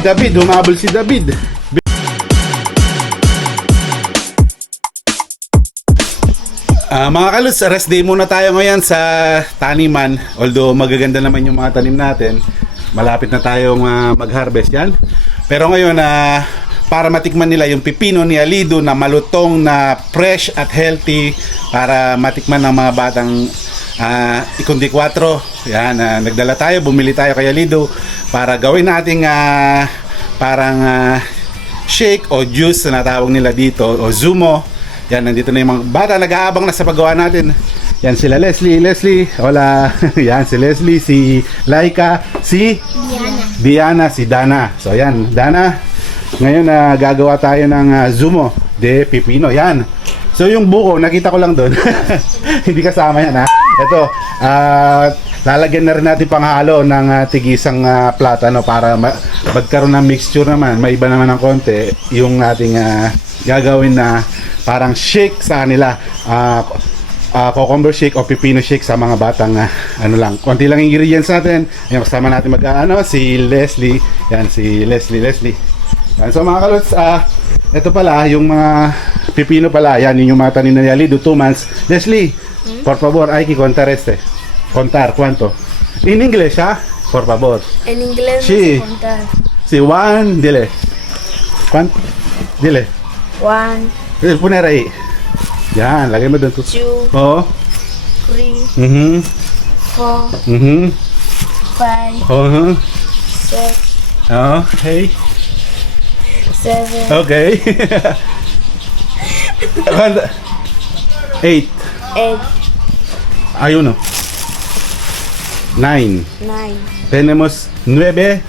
David, humabol si David. Mga kaluts, rest day muna tayo ngayon sa taniman. Although magaganda naman yung mga tanim natin, malapit na tayong mag-harvest yan. Pero ngayon, para matikman nila yung pipino ni Alido na malutong, na fresh at healthy, para matikman ng mga batang ikundi 4. Yan, nagdala tayo, bumili tayo kay Alido para gawin nating parang shake o juice na tawag nila dito, o zumo. Yan, nandito na yung mga bata, nag-aabang na sa paggawa natin. Yan sila Leslie, hola. Yan si Leslie, si Laika, si Diana, si Dana. So yan, Dana, ngayon gagawa tayo ng zumo de pipino. Yan. So yung buko, nakita ko lang doon. Hindi kasama yan, ha. Ito, lalagyan na rin natin panghalo ng tigisang platano para magkaroon ng mixture naman. May iba naman ng konti yung ating gagawin na parang shake sa kanila, cucumber shake o pipino shake sa mga batang ano lang. Konti lang ingredients natin. Ayun, kasama natin si Leslie. Yan, si Leslie. Yan. So mga kalots, ito pala yung mga pipino pala. Yan, yung mga tanim na ni Alido, 2 months. Leslie, por favor, hay que contar este. Contar, ¿cuánto? In English, ha? Por favor. En inglés Sí. no sé contar. Si Juan, dile. ¿Cuánto? Dile. 1, Poner ahí. Yan, lagay mo doon. 2, Oo. 3, 4, 5, Oo. 6, Okay. 7, Okay. 8. 8, Hay uno. 9. 9. Tenemos 9.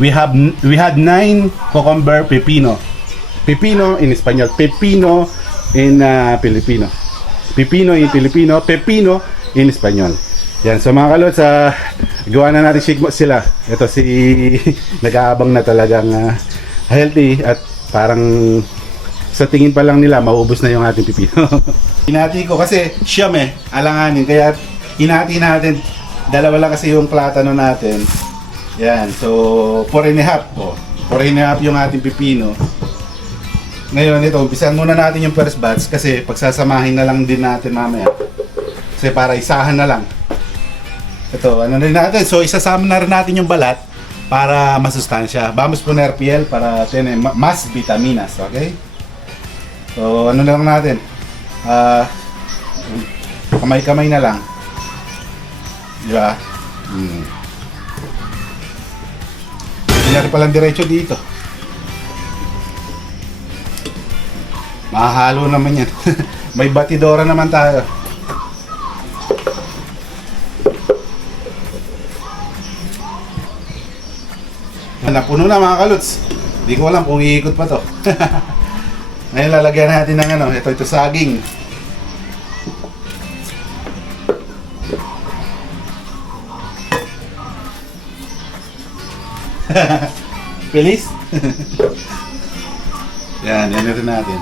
We had 9 cucumber pepino. Pepino in español, pepino in Filipino. Pepino in Filipino, pepino in español. Yan, so mga kalots, gawa na natin shake sila. Ito si nag-aabang na talagang healthy at parang sa tingin pa lang nila maubos na yung ating pipino. Hinati ko kasi siyam alanganin, kaya hinati natin. Dalawa lang kasi yung platano natin. Yan, so 4.5 po. 4.5 yung ating pipino. Ngayon ito, umpisahan muna natin yung first batch kasi pagsasamahin na lang din natin mamaya. Kasi para isahan na lang. Ito, ano rin natin. So isasama na rin natin yung balat para masustansya. Vamos poner piel para tener más vitaminas, okay? So ano na lang natin. Kamay-kamay na lang. Di ba? Hindi na rin palang diretso dito. Mahalo naman yan. May batidora naman tayo. Napuno na mga kaluts. Hindi ko alam kung iikot pa to. Ngayon lalagyan natin ng ano. Ito saging. Feliz? Yan rin natin.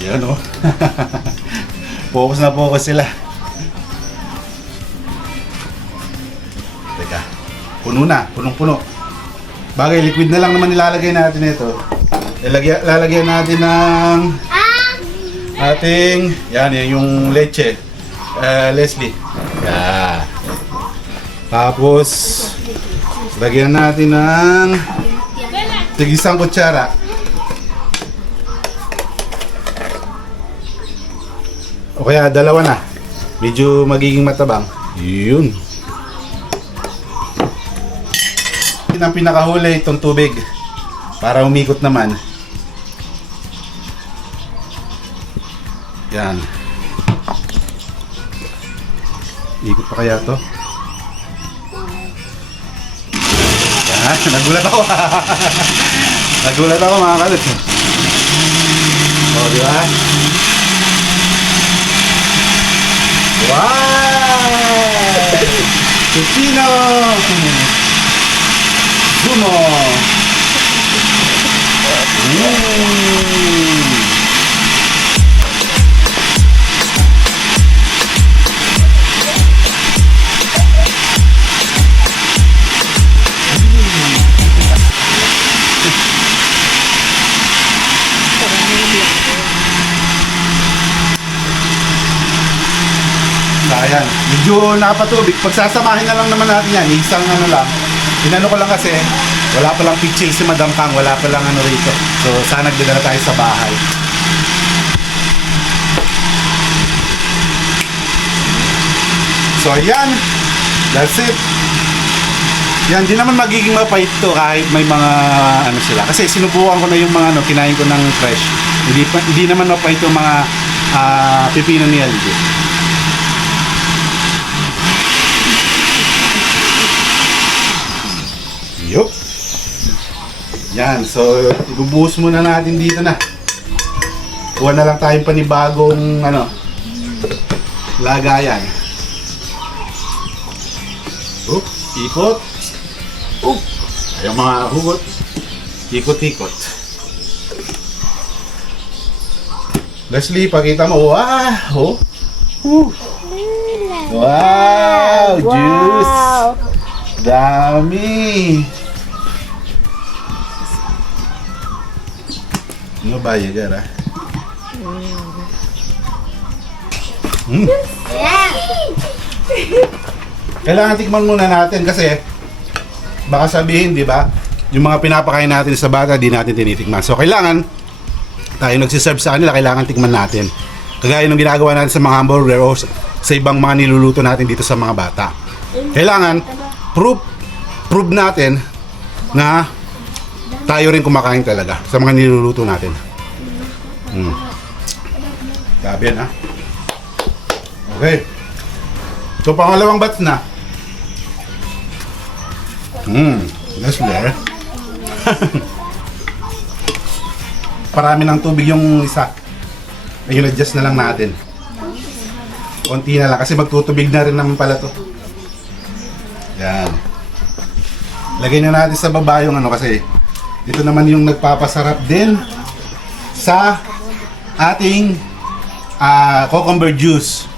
Yan o. Focus na focus sila. Teka. Puno na. Punong-puno. Bagay, liquid na lang naman nilalagay natin ito. Lalagyan natin ng ating, yan yung leche. Leslie. Yan. Tapos, lagyan natin ng tigisang kutsara. O kaya dalawa na. Medyo magiging matabang. Yun. Yun ang pinakahuli, itong tubig. Para umikot naman. Yan. Ikot pa kaya to? Yan. Nagulat ako. Nagulat ako mga kalit. O, di ba? Wow! Pipino! Zumo! Ayan. Medyo napatubig. Pagsasamahin na lang naman natin yan. Isang ano lang. Inano ko lang kasi, wala palang pitchil si Madam Kang. Wala palang ano rito. So, sana nagdala tayo sa bahay. So, ayan. That's it. Yan, di naman magiging mapait to kahit may mga ano sila. Kasi sinubukan ko na yung mga ano, kinain ko ng fresh. Hindi naman mapait yung mga pipino ni LJ. Yup. Yan, so ibubuhos muna natin dito na. Kuha na lang tayong panibagong ano, lagayan. Oop, ikot. Oop, ayaw mga hugot. Ikot-ikot. Leslie, pakita mo. Wow! Wow! Juice! Dami! Ano ba yung gara? Kailangan tikman muna natin kasi baka sabihin, di ba? Yung mga pinapakain natin sa bata, di natin tinitikman. So, kailangan tayo nagsiserve sa kanila, kailangan tikman natin. Kagaya ng ginagawa natin sa mga hamburger o sa ibang mga niluluto natin dito sa mga bata. Kailangan prove natin na tayo rin kumakain talaga sa mga niluluto natin. Gabi yan, ha? Okay. So, pangalawang batch na. Leslie. Parami ng tubig yung isa. Ayun, adjust na lang natin. Konti na lang kasi magtutubig na rin naman pala to. Yan. Lagay na natin sa baba yung ano kasi ito naman yung nagpapasarap din sa ating cucumber juice.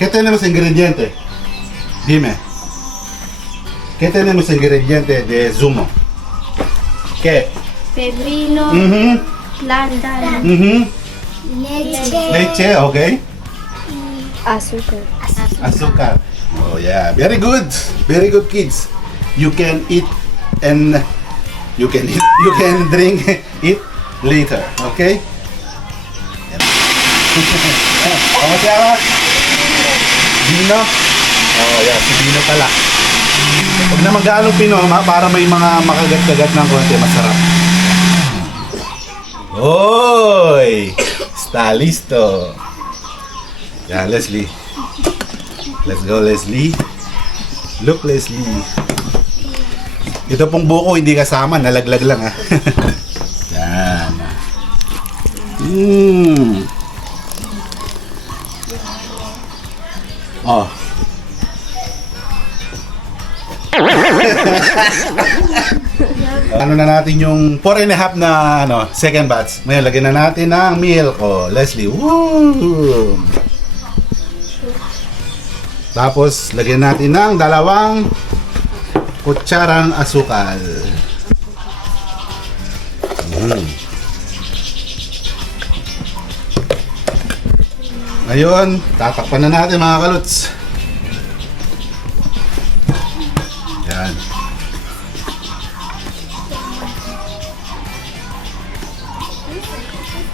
¿Qué tenemos ingrediente? Dime. ¿Qué tenemos ingrediente de zumo? ¿Qué? Pepino, plátano, Leche, okay. azúcar. Azúcar. Oh yeah, very good. Very good kids. You can eat and you can drink it later, okay? ¿Cómo se llama? Vino? Oh yeah, si Vino pala. Huwag na mag-aalong pino para may mga makagat-kagat ng konti, masarap. Oy! Está listo. Yeah, Leslie. Let's go, Leslie. Look, Leslie. Ito pong buko hindi kasama, nalaglag lang ha. Yan. Oh. Ano na natin yung 4.5 na ano, second batch. Ngayon, lagyan na natin ng milk. Oh, Leslie. Woo! Tapos, lagyan natin ng 2 kutsarang asukal. Ngayon, tatakpan na natin mga kaluts. Yan.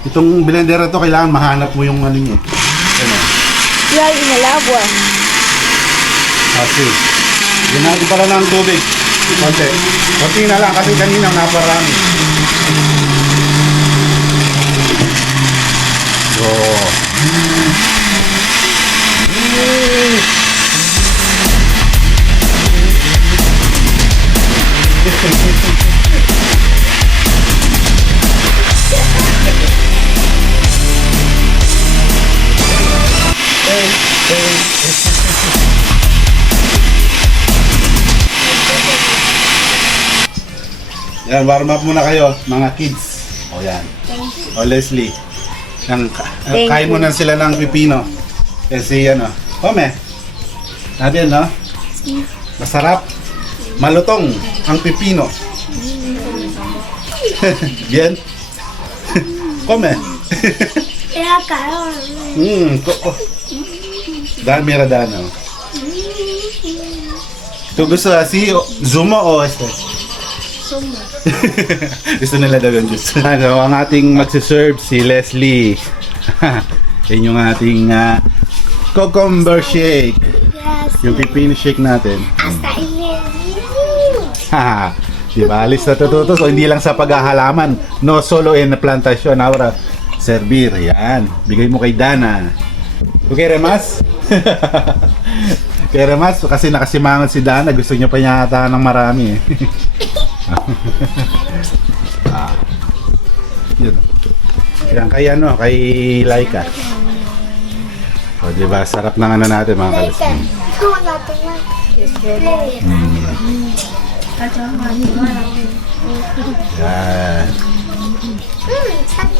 Itong blender na to, kailangan mahanap mo yung ano niya. Ano? Ya, inalagwa. Okay. Yan natin pala ng tubig. Konti. Konti na lang kasi kanina naparami. So. Yan, warm up muna kayo, mga kids. O yan. O Leslie. Yan, kain muna sila ng pipino. Kasi ano, come. Sabi yan, no? Masarap. Malutong ang pipino. Bien. Come. Era caro. Dan Miradano. Ito gusto si Zuma o este? Summa. Gusto nila daw yung juice. Ano, ang ating magsiserve si Leslie. Yan yung ating cucumber shake. Yes. Yung pipino shake natin. Hasta inilin. Haha. Diba? Alis na tututo. So, hindi lang sa paghahalaman. No solo en plantasyon. Ahora, servir. Yan. Bigay mo kay Dana. Okay, Remas? Kay Remas, kasi nakasimangot si Dana. Gusto niya pa niya ata ng marami. Yun. Yan, kay ano, kay Laika. O, diba? Sarap ng ano natin, mga kalas. Ikaw natin yan. Yan.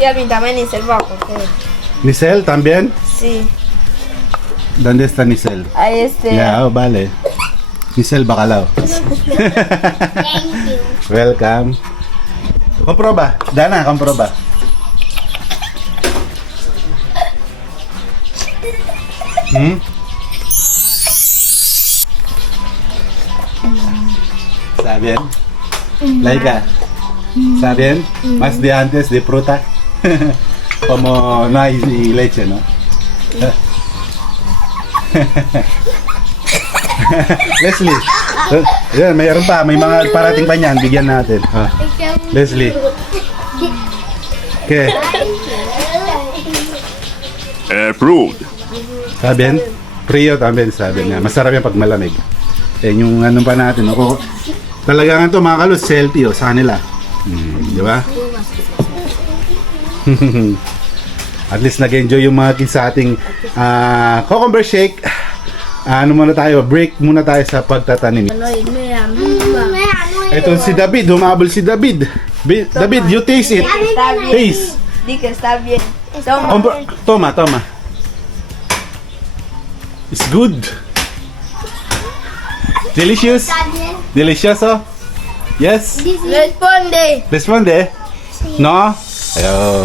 Ya mi también es el bajo. Nisel, también? Sí. ¿Dónde está Nisel? Ahí este. Yeah, oh, vale. Nisel Bacalao. Thank you. Welcome. Komproba. Dana, komproba. Hmm? ¿Está bien? Laika. ¿Está bien? Más de antes de fruta. Como no hay leche, ¿no? Leslie. Yan, mayroon pa. May mga parating pa niyan. Bigyan natin. Ah. Leslie. Okay. Approved. Sabihin? Frio también, sabi niya. Masarap yan pag malamig. Yan yung ano pa natin. Ako, talagang ito mga kalos, healthy sa kanila. Di ba? At least nag-enjoy yung mga kids sa ating cucumber shake. Ano muna tayo? Break muna tayo sa pagtatanim. Ito si David. Humabol si David. David, you taste it. Está bien. Taste. Di que está bien. Toma. Toma, toma. It's good. Delicious. Delicioso. Yes. Responde. Responde. No. Ayo.